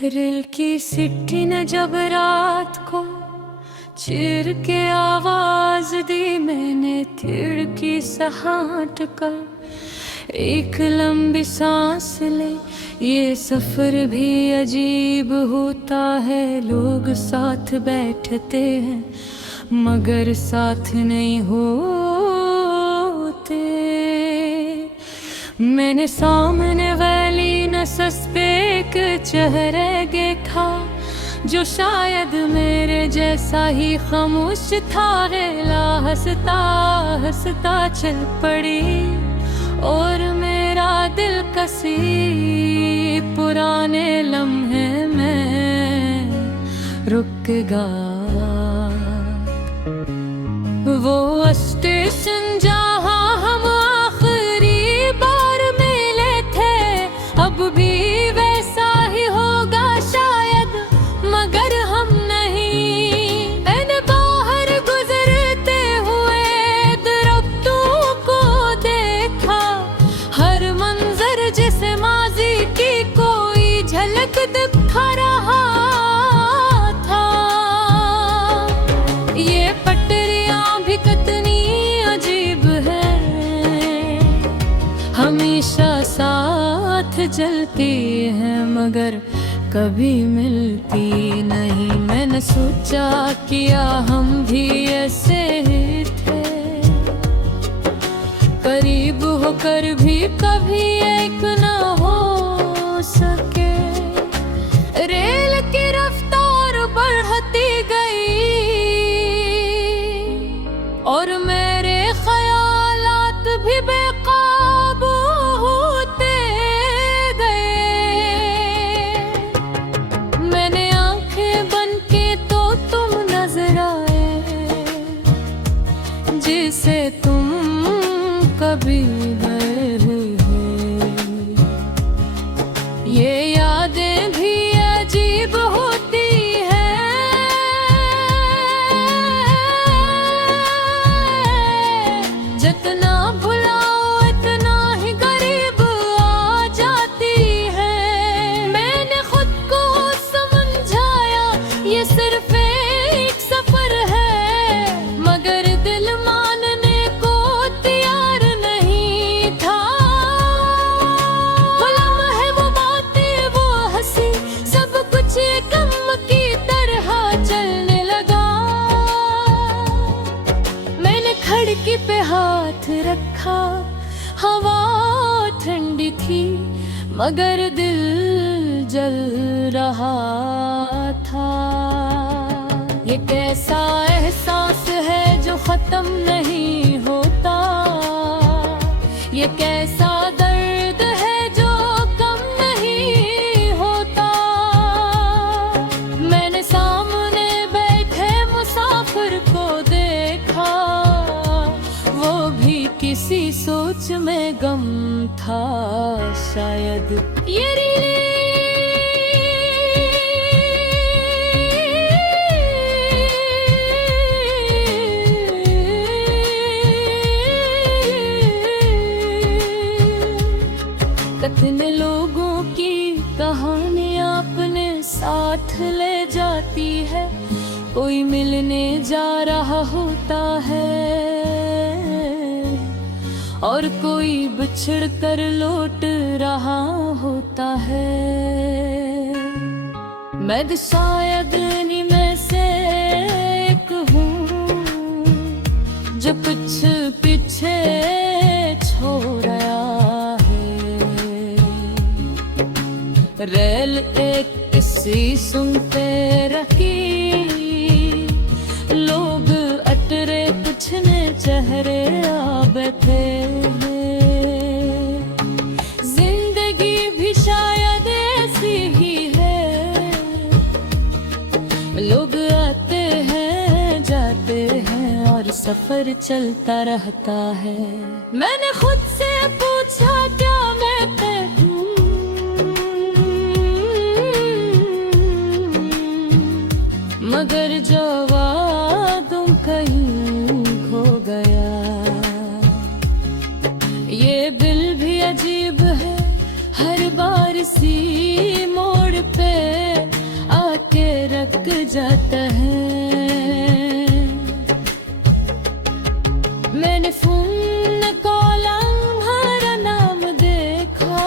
Rail की सिट्ठी ने जब रात को चिर के आवाज दी, मैंने खिड़की से हट कर एक लंबी सांस ले। ये सफर भी अजीब होता है, लोग साथ बैठते हैं मगर साथ नहीं होते। मैंने सामने वाली नसस पे एक चेहरे देखा जो शायद मेरे जैसा ही खामोश था। रेला हंसता हंसता चल पड़ी और मेरा दिल कसी पुराने लम्हे में रुक गया। वो स्टेशन जहाँ हम आखिरी बार मिले थे अब भी वैसा ही होगा शायद, मगर हम नहीं। मैंने बाहर गुजरते हुए दरख्तों को देखा, हर मंजर जिसे माजी की कोई झलक दिखा रहा था। ये पटरियां भी कितनी अजीब है, हमेशा साथ चलती है मगर कभी मिलती नहीं। मैंने सोचा किया हम भी ऐसे ही थे, करीब होकर भी कभी एक ना हो सके। रेल की रफ्तार बढ़ती गई और मेरे ख्यालात भी बेकाबू होते गए। मैंने आंखें बंद की तो तुम नजर आए, जिसे तुम कभी गए हो। ये यादें भी अजीब होती जितना भुलाओ इतना ही करीब आ जाती है। मैंने खुद को समझाया ये सिर्फ एक सफर है, मगर दिल मानने को तैयार नहीं था। वो लम्हे, वो बातें, वो हंसी, सब कुछ एक गम की तरह चलने लगा। मैंने खिड़की पे हाथ रखा, हवा ठंडी थी मगर दिल जल रहा था। ये कैसा एहसास है जो खत्म नहीं होता, ये कैसा दर्द है जो कम नहीं होता। मैंने सामने बैठे मुसाफिर को देखा, वो भी किसी सोच में गम था शायद। ये कितने लोगों की कहानियां अपने साथ ले जाती है, कोई मिलने जा रहा होता है और कोई बिछड़ कर लौट रहा होता है। मैं शायद इन्हीं में से एक हूँ जो कुछ पीछे छोड़ गया है। रेल एक किसी सुनते रही, लोग अटरे पूछने चेहरे आ बैठे हैं। जिंदगी भी शायद ऐसी ही है, लोग आते हैं जाते हैं और सफर चलता रहता है। मैंने खुद से पूछा क्या मैं कहूँ, मगर जवाब तुम कहीं खो गया। ये दिल भी अजीब है, हर बार सी मोड़ पे जाता है। मैंने फोन कॉल हमारा नाम देखा,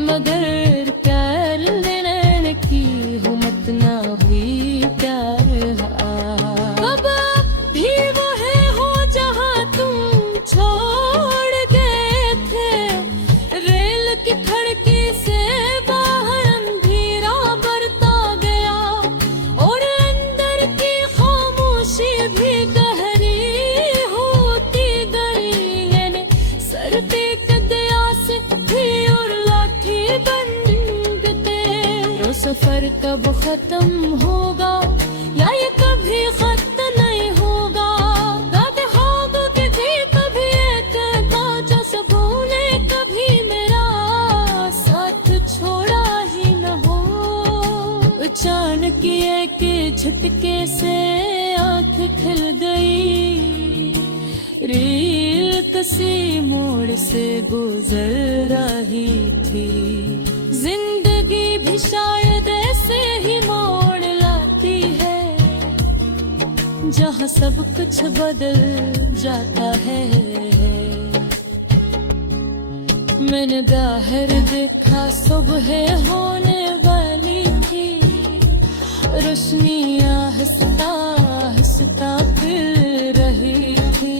मगर प्यार लेने की हिम्मत ना हुई। प्यार अब भी वो है हो जहाँ तुम छोड़ गए थे। रेल की खिड़की से बाहर अंधेरा बरता गया, और अंदर की खामोशी भी गहरी होती गई। मैंने सर पे कदया से भी और लाठी बन गए। वो सफर कब खत्म होगा या ये कभी खत्म नहीं होगा। गाते होगा कि थी कभी एक जो सबों ने कभी मेरा साथ छोड़ा ही न हो। अचानक एक झटके से आंख खुल गई, रेल किसी मोड़ से गुजर रही थी। जिंदगी भी शायद ऐसे ही मोड़ लाती है, जहाँ सब कुछ बदल जाता है। मैंने बाहर देखा सुबह होने वाली थी, रोशनी आहिस्ता आहिस्ता फिर रही थी।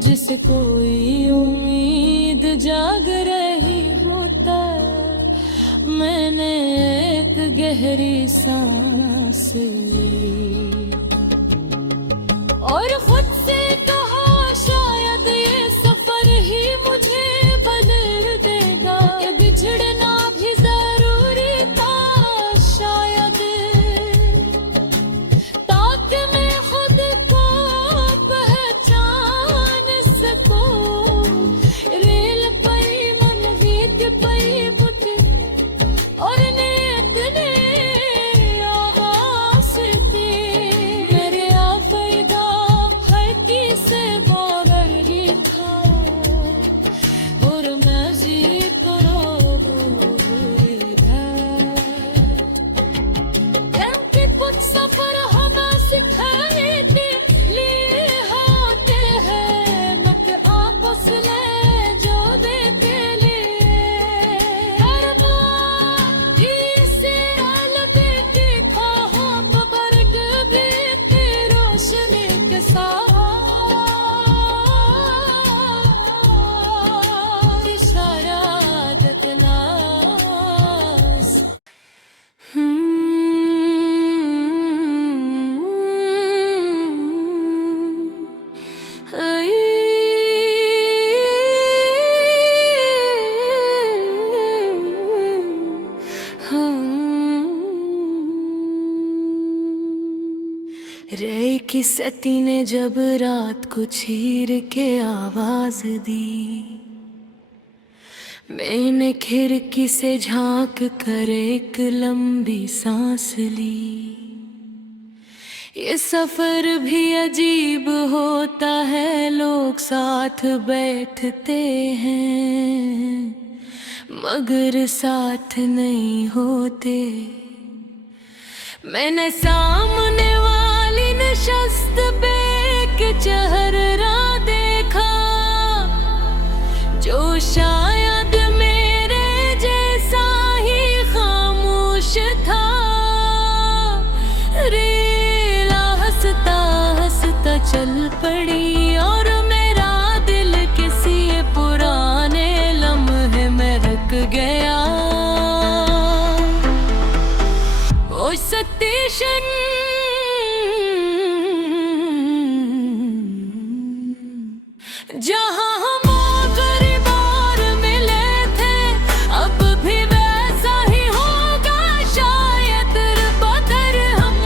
जिसे कोई उम्मीद जाग रही होता, मैंने एक गहरी सांस ली और खुद से कहा शायद ये सफर ही मुझे बदल देगा। ये बिछड़ना भी जरूरी था शायद, ताकि मैं खुद को पहचान सकूं। रेल पई मन वीत पई बुत और नेक ने आवाज थी। मेरे आफैदा है किसे बोलरी था, और मैं जी करो इधर। क्योंकि कुछ सफर हमें सिखाते लिए होते हैं, मत आपस में जो देते लिए। इसे अलबेटी खाहा पकड़ के बीती रोशनी के साथ, इशारा दतनास। रे की सती ने जब रात को चीर के आवाज दी, मैंने खिड़की से झांक कर एक लंबी सांस ली। ये सफर भी अजीब होता है, लोग साथ बैठते हैं मगर साथ नहीं होते। मैंने सामने वाली नशस्त पे एक चेहरा देखा, जो शायद मेरे जैसा ही खामोश था। रेला हंसता हंसता चल पड़ी, और मेरा दिल किसी पुराने लम्हे में रख गया। ओ सतीशन जहाँ हम आखिरी बार मिले थे, अब भी वैसा ही होगा शायद। बदर हम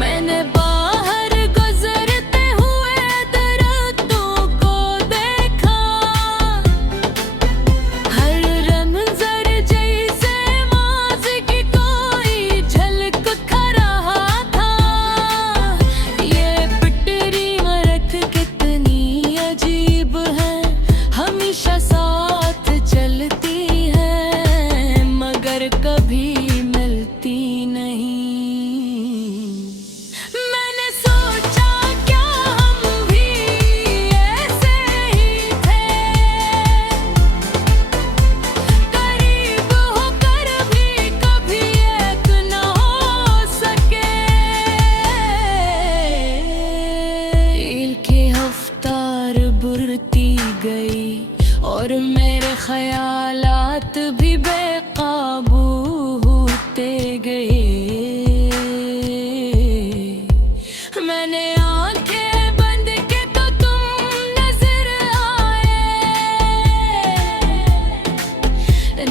मैंने बाहर गुजरते हुए दरख्तों को देखा, उड़ती गई और मेरे ख्यालात भी बेकाबू होते गए। मैंने आंखें बंद की तो तुम नजर आए,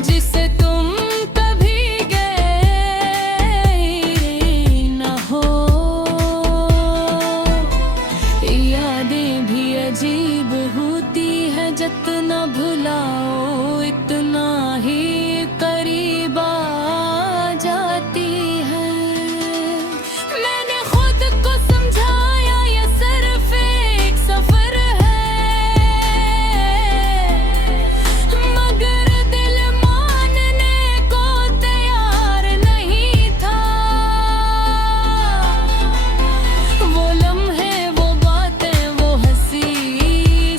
जिसे तुम कभी गए न हो। यादें भी अजीब होती है, जितना भुलाओ इतना ही करीब आ जाती है। मैंने खुद को समझाया ये सिर्फ एक सफर है, मगर दिल मानने को तैयार नहीं था। वो लम्हे, वो बातें, वो हंसी,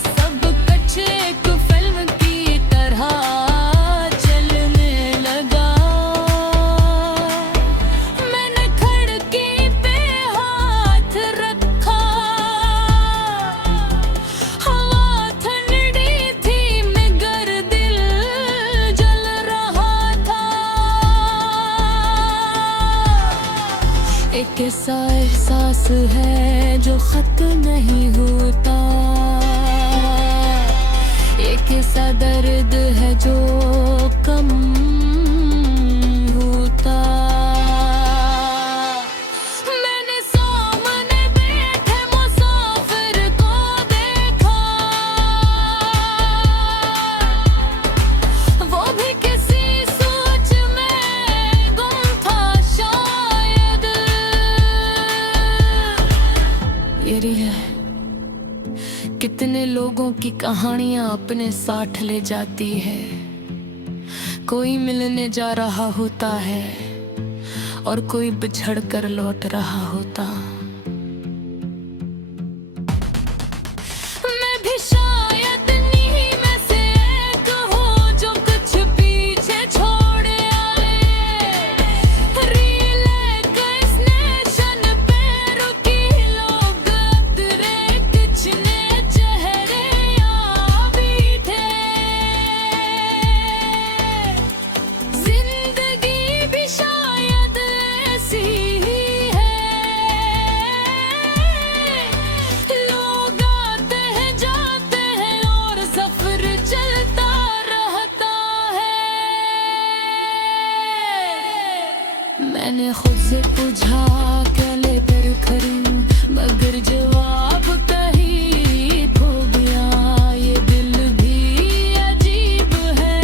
सब कुछ एक फिल्म की तरह चलने लगा। मैंने खिड़की पे हाथ रखा, हवा ठंडी थी मगर दिल जल रहा था। एक ऐसा एहसास है जो खत्म नहीं होता, एक ऐसा दर्द है जो कम होता। मैंने सामने बैठे मुसाफिर को देखा, वो भी किसी सोच में गुम था शायद। ये है कितने लोगों की कहानियां अपने साथ ले जाती है। कोई मिलने जा रहा होता है और कोई बिछड़ कर लौट रहा होता। मैं भी शायद नहीं में से एक हूँ जो कुछ पीछे छोड़ आए। रील किस नेशन पे रुकी, लोग तेरे किचने चेहरे आ भी थे। जिंदगी भी शायद ऐसी ही है, लोग आते हैं जाते हैं और सफर चलता रहता है। मैंने खुद से पूछा क्या लेकर खरूं, मगर जवाब कहीं खो गया। ये दिल भी अजीब है,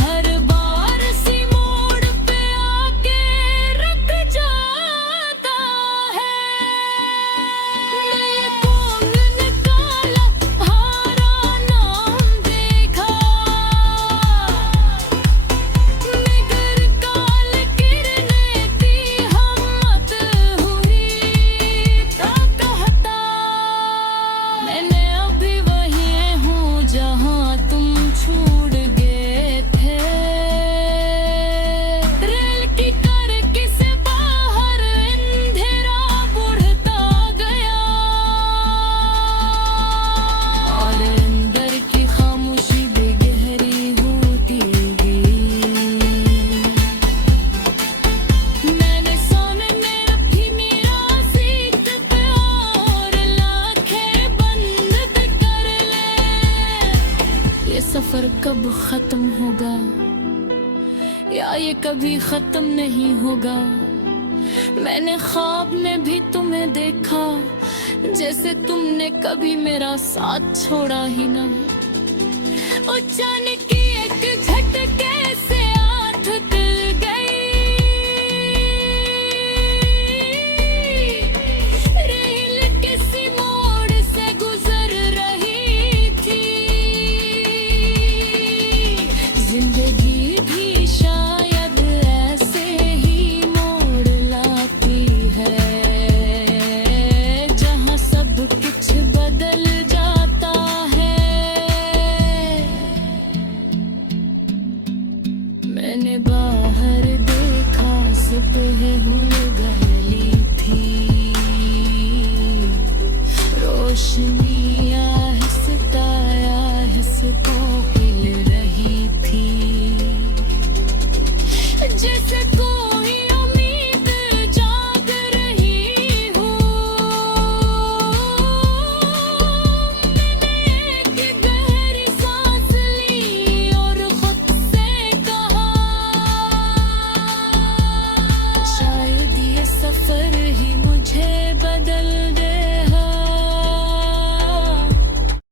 हर बार सी मोड़ पे आके रुक जाता है। मैं कौन निकाला, हारा नाम देखा, मगर काल किरने थी, हिम्मत हुई था कहता। मैंने अभी वहीं हूँ जहाँ तुम छोड़ गए थे। रेल की करकी से बाहर अंधेरा बढ़ता गया और अंदर की खामोशी भी गहरी होती गई। मैंने सामने अभी मेरा सीट पे और आंखें बंद कर ले। ये सफर कब खत्म होगा या ये कभी खत्म नहीं होगा। मैंने ख्वाब में भी तुम्हें देखा, जैसे तुमने कभी मेरा साथ छोड़ा ही ना। ओ जाने